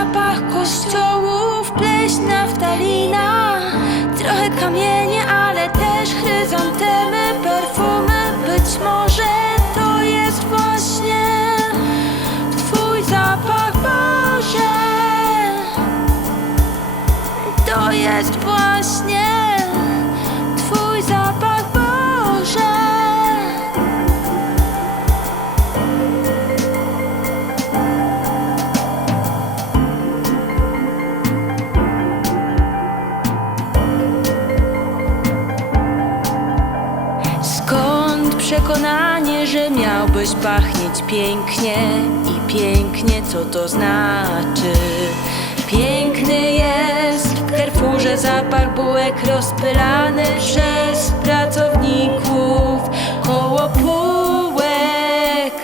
zapach kościołów, pleśń, naftalina Trochę kamieni. Przekonanie, że miałbyś pachnieć pięknie i pięknie, co to znaczy? Piękny jest w Carrefourze zapach bułek rozpylany przez pracowników koło półek.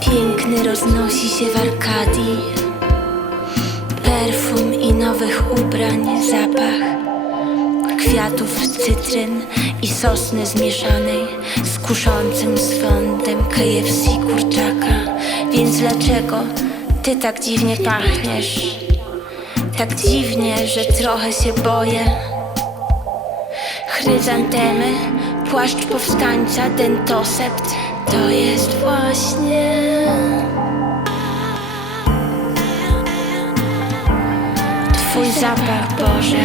Piękny roznosi się w Arkadii nowych ubrań, zapach Kwiatów, cytryn i sosny zmieszanej Z kuszącym swądem KFC kurczaka. Więc dlaczego ty tak dziwnie pachniesz? Tak dziwnie, że trochę się boję. Chryzantemy, płaszcz powstańca, dentosept. To jest właśnie Twój zapach Boże